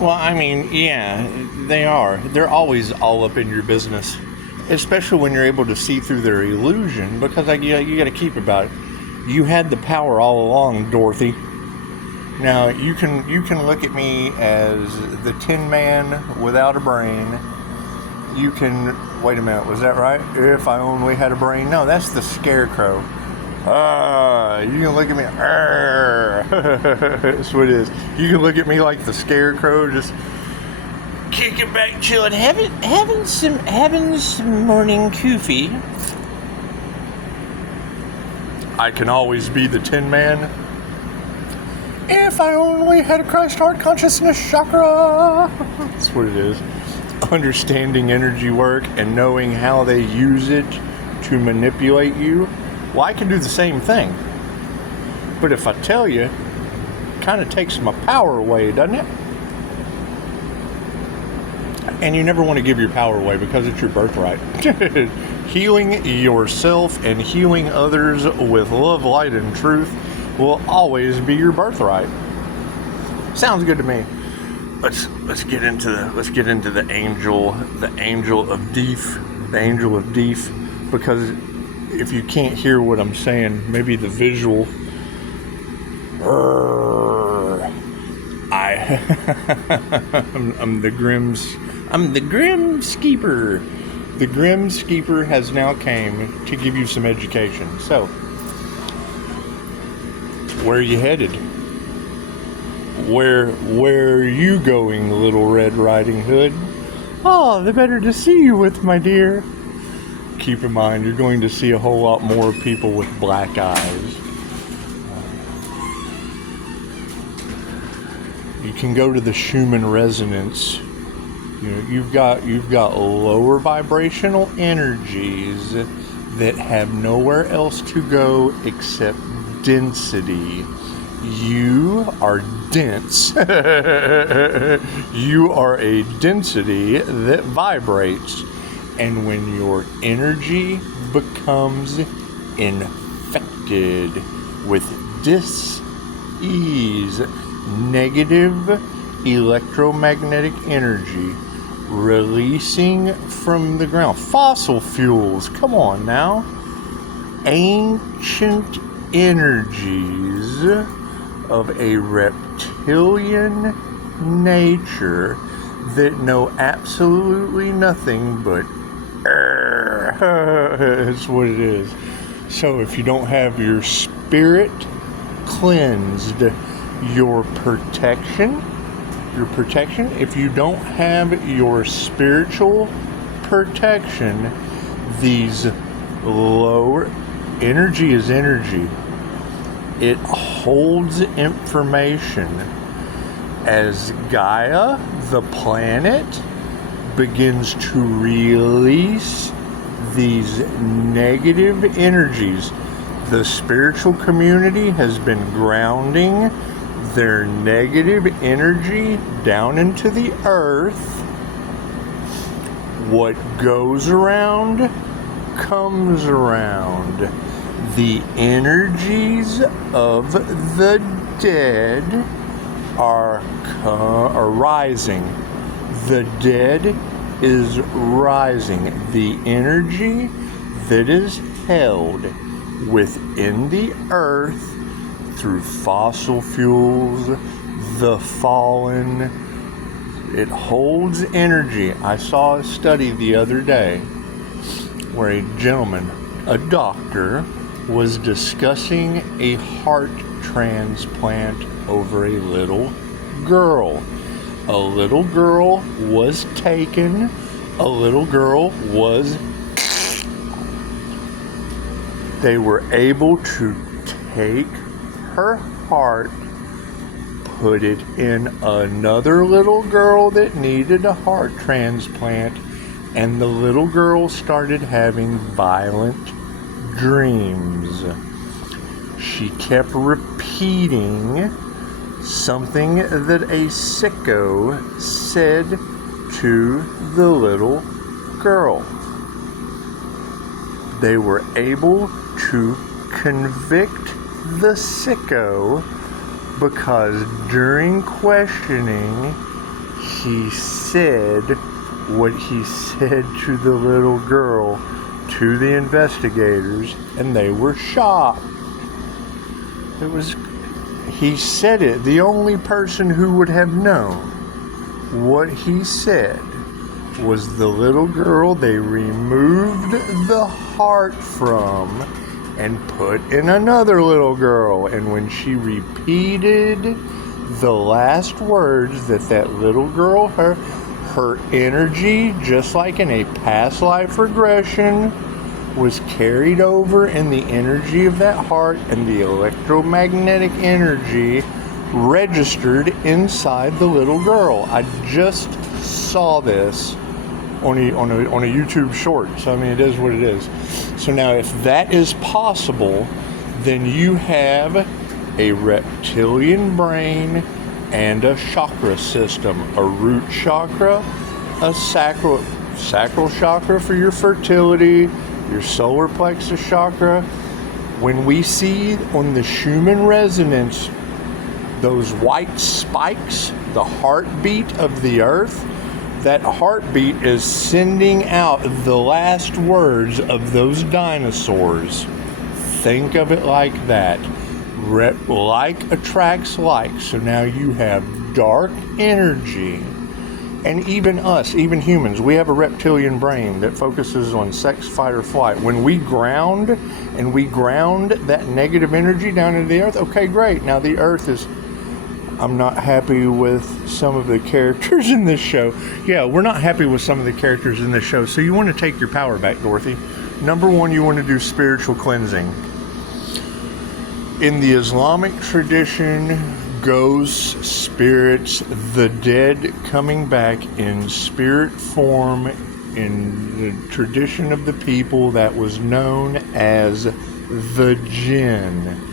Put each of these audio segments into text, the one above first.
Well, I mean, yeah, they are. They're always all up in your business, especially when you're able to see through their illusion. Because you got to keep about it. You had the power all along, Dorothy. Now you can look at me as the Tin Man without a brain. You can wait a minute. Was that right? If I only had a brain. No, that's the Scarecrow. You can look at me. That's what it is. You can look at me like the Scarecrow, just kicking back, chilling, having some morning coffee. I can always be the Tin Man. If I only had a Christ heart consciousness chakra. That's what it is. Understanding energy work and knowing how they use it to manipulate you. Well, I can do the same thing. But if I tell you, it kind of takes my power away, doesn't it? And you never want to give your power away because it's your birthright. Healing yourself and healing others with love, light, and truth will always be your birthright. Sounds good to me. Let's get into the angel of Deef, because if you can't hear what I'm saying, maybe the visual. I'm the Grim Skeeper. The Grim Skeeper has now came to give you some education. So, where are you headed? Where are you going, Little Red Riding Hood? Oh, the better to see you with, my dear. Keep in mind, you're going to see a whole lot more people with black eyes. You can go to the Schumann resonance. You know, you've got lower vibrational energies that have nowhere else to go except density. You are dense. You are a density that vibrates. And when your energy becomes infected with dis-ease, negative electromagnetic energy releasing from the ground, fossil fuels, come on now, ancient energies of a reptilian nature that know absolutely nothing but it's what it is. So if you don't have your spirit cleansed, your protection, if you don't have your spiritual protection, these lower energy is energy. It holds information. As Gaia, the planet, begins to release these negative energies, the spiritual community has been grounding their negative energy down into the earth. What goes around comes around. The energies of the dead are rising. The dead is rising. The energy that is held within the earth through fossil fuels, the fallen, it holds energy. I saw a study the other day where a gentleman, a doctor, was discussing a heart transplant over a little girl. A little girl was taken. A little girl was... They were able to take her heart, put it in another little girl that needed a heart transplant, and the little girl started having violent dreams. She kept repeating something that a sicko said to the little girl. They were able to convict the sicko because during questioning, he said what he said to the little girl, to the investigators, and they were shocked. He said it. The only person who would have known what he said was the little girl they removed the heart from and put in another little girl. And when she repeated the last words that little girl heard, her energy, just like in a past life regression, was carried over in the energy of that heart, and the electromagnetic energy registered inside the little girl. I just saw this on a YouTube short. So I mean, it is what it is. So now, if that is possible, then you have a reptilian brain and a chakra system, a root chakra, a sacral chakra for your fertility, your solar plexus chakra. When we see on the Schumann resonance those white spikes, the heartbeat of the earth, that heartbeat is sending out the last words of those dinosaurs. Think of it like that. Like attracts like. So now you have dark energy. And even us, even humans, we have a reptilian brain that focuses on sex, fight, or flight. When we ground, and we ground that negative energy down into the earth, okay, great. Now the earth is... I'm not happy with some of the characters in this show. Yeah, we're not happy with some of the characters in this show. So you want to take your power back, Dorothy. Number one, you want to do spiritual cleansing. In the Islamic tradition, ghosts, spirits, the dead coming back in spirit form, in the tradition of the people that was known as the jinn.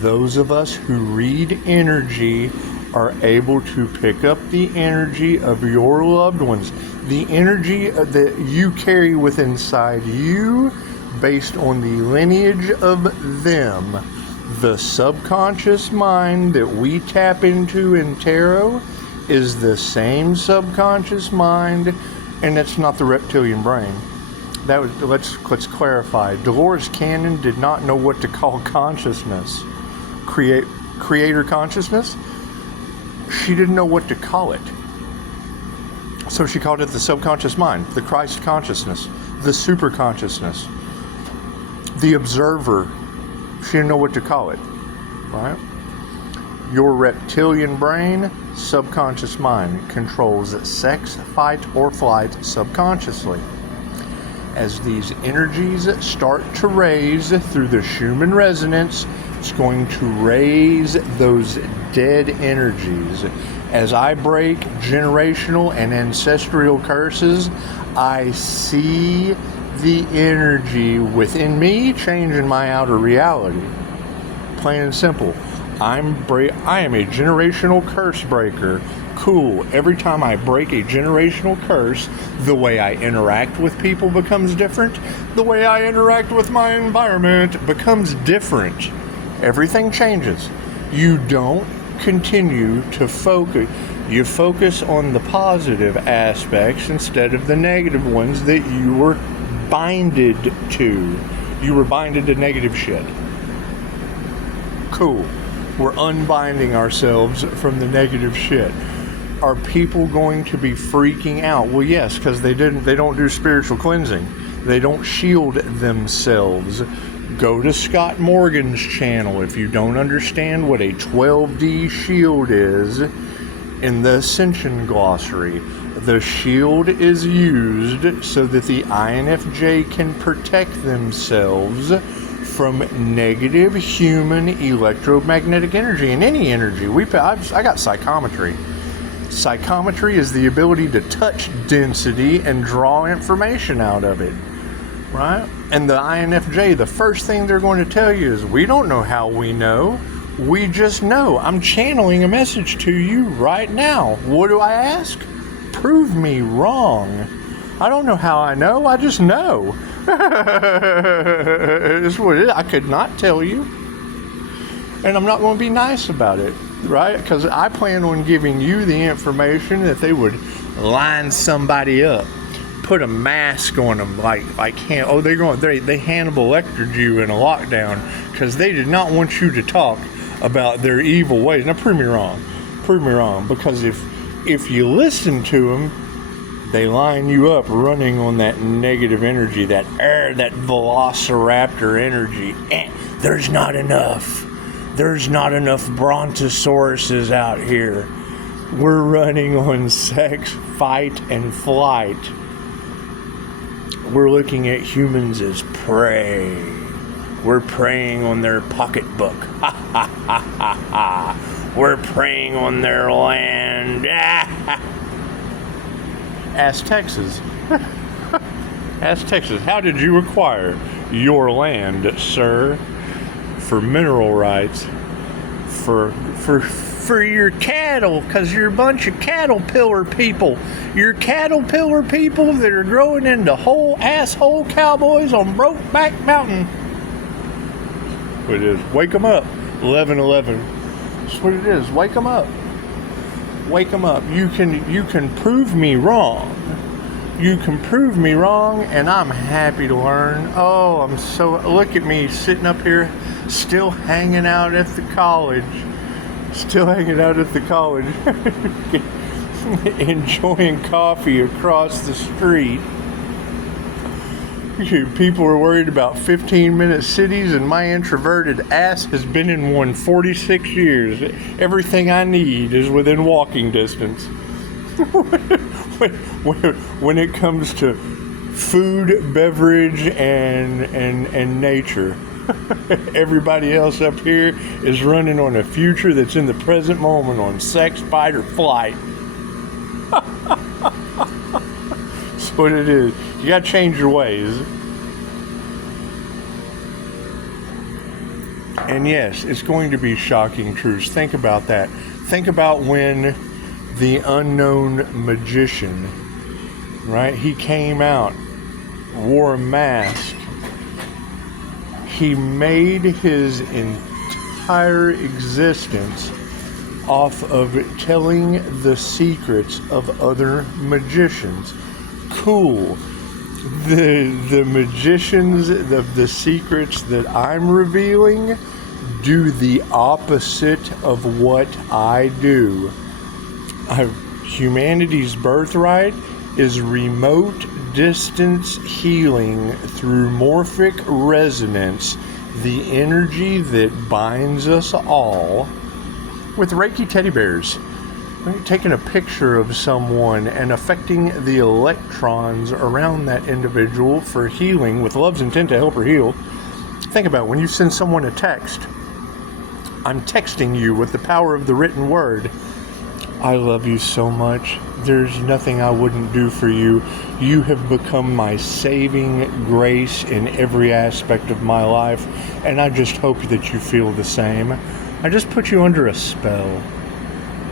Those of us who read energy are able to pick up the energy of your loved ones, the energy that you carry within inside you based on the lineage of them. The subconscious mind that we tap into in tarot is the same subconscious mind, and it's not the reptilian brain. Let's clarify. Dolores Cannon did not know what to call consciousness. Creator consciousness. She didn't know what to call it. So she called it the subconscious mind, the Christ consciousness, the super consciousness, the observer. She didn't know what to call it, right? Your reptilian brain, subconscious mind, controls sex, fight, or flight subconsciously. As these energies start to raise through the Schumann resonance, it's going to raise those dead energies. As I break generational and ancestral curses, I see the energy within me changing my outer reality. Plain and simple. I am a generational curse breaker. Cool. Every time I break a generational curse, the way I interact with people becomes different. The way I interact with my environment becomes different. Everything changes. You don't continue to focus. You focus on the positive aspects instead of the negative ones that you were binded to. You were binded to negative shit. Cool. We're unbinding ourselves from the negative shit. Are people going to be freaking out? Well, yes, because they don't do spiritual cleansing. They don't shield themselves. Go to Scott Morgan's channel if you don't understand what a 12D shield is. In the Ascension Glossary, the shield is used so that the INFJ can protect themselves from negative human electromagnetic energy and any energy. I got psychometry. Psychometry is the ability to touch density and draw information out of it, right? And the INFJ, the first thing they're going to tell you is, we don't know how we know. We just know. I'm channeling a message to you right now. What do I ask? Prove me wrong. I don't know how I know. I just know. It's what it is. I could not tell you. And I'm not going to be nice about it. right? Because I plan on giving you the information that they would line somebody up, put a mask on them, they Hannibal Lectered you in a lockdown because they did not want you to talk about their evil ways. Now prove me wrong, because if you listen to them, they line you up running on that negative energy, that velociraptor energy. There's not enough brontosauruses out here. We're running on sex, fight, and flight. We're looking at humans as prey. We're preying on their pocketbook. Ha ha ha ha ha. We're preying on their land. Ask Texas. Ask Texas. How did you acquire your land, sir? For mineral rights. For your cattle, because you're a bunch of caterpillar people. You're caterpillar people that are growing into whole asshole cowboys on Brokeback Mountain. What it is. Wake them up. 11:11. That's what it is. Wake them up. Wake them up. You can prove me wrong. You can prove me wrong, and I'm happy to learn. Oh, look at me sitting up here, still hanging out at the college. Enjoying coffee across the street. People are worried about 15-minute cities, and my introverted ass has been in one 46 years. Everything I need is within walking distance. When it comes to food, beverage, and nature. Everybody else up here is running on a future that's in the present moment on sex, fight, or flight. That's what it is. You gotta change your ways. And yes, it's going to be shocking truths. Think about that. Think about when the unknown magician, right? He came out, wore a mask. He made his entire existence off of telling the secrets of other magicians. Cool. The magicians, the secrets that I'm revealing do the opposite of what I do. Humanity's birthright is remote distance healing through morphic resonance, the energy that binds us all, with Reiki teddy bears. Taking a picture of someone and affecting the electrons around that individual for healing with love's intent to help her heal. Think about when you send someone a text. I'm texting you with the power of the written word. I love you so much. There's nothing I wouldn't do for you. You have become my saving grace in every aspect of my life, and I just hope that you feel the same. I just put you under a spell.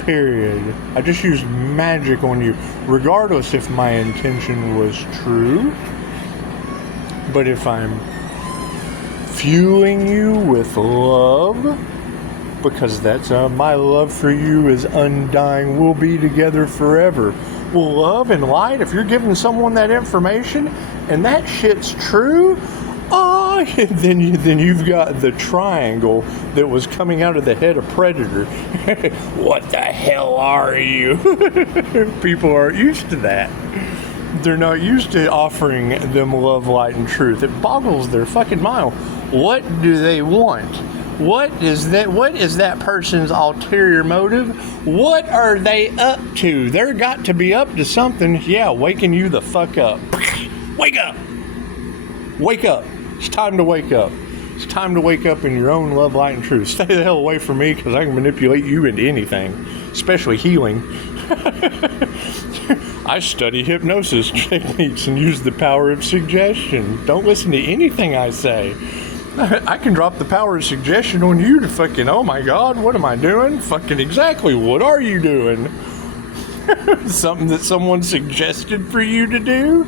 Period. I just used magic on you, regardless if my intention was true. But if I'm fueling you with love, because that's my love for you is undying. We'll be together forever. Well, love and light, if you're giving someone that information and that shit's true, then you've got the triangle that was coming out of the head of Predator. What the hell are you? People aren't used to that. They're not used to offering them love, light, and truth. It boggles their fucking mind. What do they want? What is that person's ulterior motive? What are they up to? They're got to be up to something. Yeah, waking you the fuck up. Wake up. Wake up. It's time to wake up. It's time to wake up in your own love, light, and truth. Stay the hell away from me, because I can manipulate you into anything, especially healing. I study hypnosis techniques and use the power of suggestion. Don't listen to anything I say. I can drop the power of suggestion on you to fucking, oh my God, what am I doing? Fucking exactly, what are you doing? Something that someone suggested for you to do?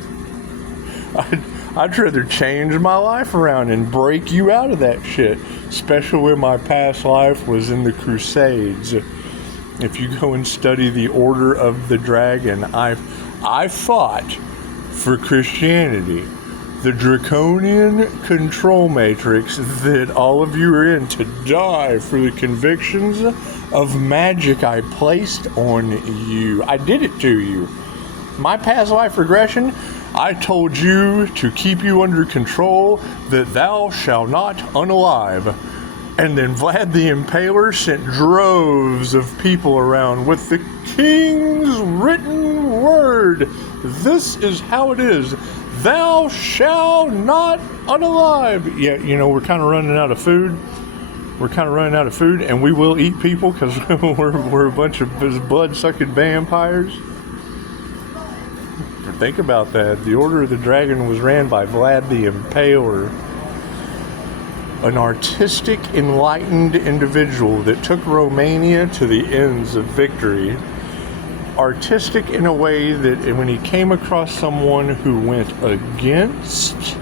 I'd rather change my life around and break you out of that shit. Especially when my past life was in the Crusades. If you go and study the Order of the Dragon, I fought for Christianity. The draconian control matrix that all of you are in, to die for the convictions of magic I placed on you. I did it to you. My past life regression, I told you to keep you under control, that thou shalt not unalive. And then Vlad the Impaler sent droves of people around with the king's written word. This is how it is. Thou shalt not unalive. Yeah, you know, we're kind of running out of food. And we will eat people because we're a bunch of blood-sucking vampires. Think about that. The Order of the Dragon was ran by Vlad the Impaler, an artistic, enlightened individual that took Romania to the ends of victory. Artistic in a way that when he came across someone who went against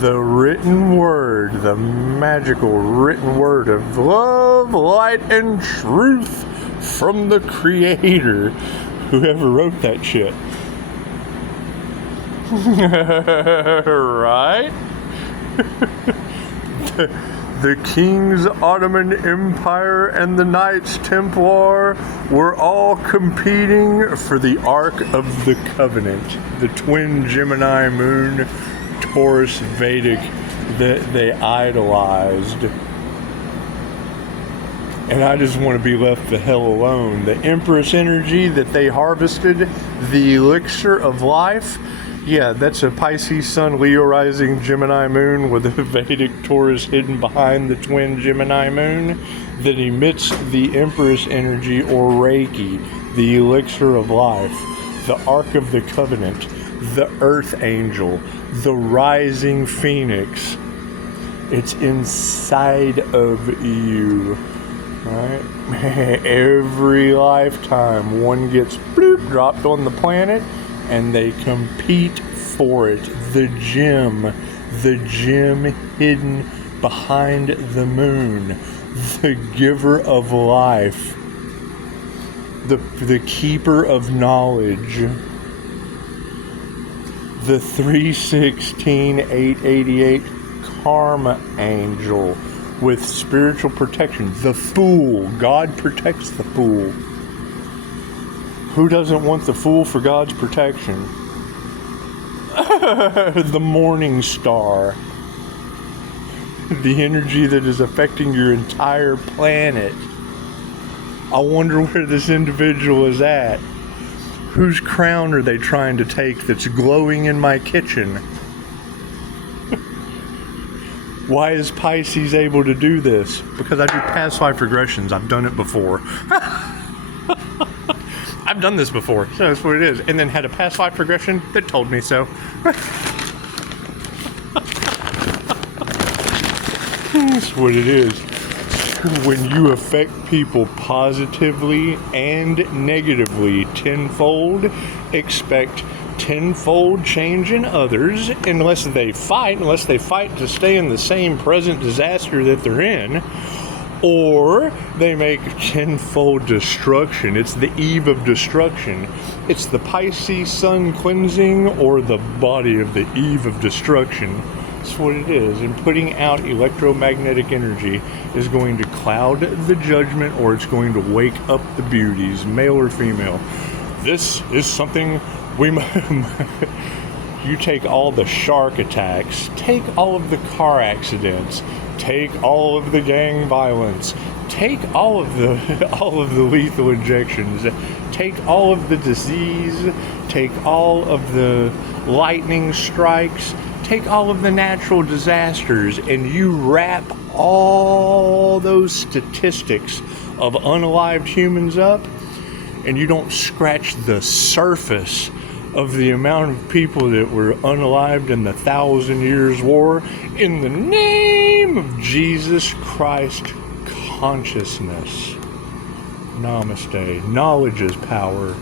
the written word, the magical written word of love, light, and truth from the Creator, whoever wrote that shit. Right? The King's Ottoman Empire and the Knights Templar were all competing for the Ark of the Covenant, the twin Gemini moon, Taurus Vedic that they idolized. And I just want to be left the hell alone. The Empress energy that they harvested, the elixir of life, yeah, that's a Pisces Sun, Leo rising, Gemini moon with a Vedic Taurus hidden behind the twin Gemini moon that emits the Empress energy, or Reiki, the elixir of life, the Ark of the Covenant, the Earth Angel, the rising Phoenix. It's inside of you, right? Every lifetime, one gets bloop, dropped on the planet, and they compete for it. The gem hidden behind the moon, the giver of life, the keeper of knowledge, the 316-888 karma angel with spiritual protection, the fool. God protects the fool. Who doesn't want the fool for God's protection? The morning star. The energy that is affecting your entire planet. I wonder where this individual is at. Whose crown are they trying to take that's glowing in my kitchen? Why is Pisces able to do this? Because I do past life regressions. I've done it before. I've done this before, so that's what it is. And then had a past life regression that told me so. That's what it is. When you affect people positively and negatively tenfold, expect tenfold change in others unless they fight to stay in the same present disaster that they're in. Or they make tenfold destruction. It's the eve of destruction. It's the Pisces sun cleansing, or the body of the eve of destruction. That's what it is. And putting out electromagnetic energy is going to cloud the judgment, or it's going to wake up the beauties, male or female. This is something you take all the shark attacks, take all of the car accidents, take all of the gang violence, take all of the lethal injections, take all of the disease, take all of the lightning strikes, take all of the natural disasters, and you wrap all those statistics of unalived humans up, and you don't scratch the surface of the amount of people that were unalived in the 1,000 Years' War in the name of Jesus Christ consciousness. Namaste. Knowledge is power.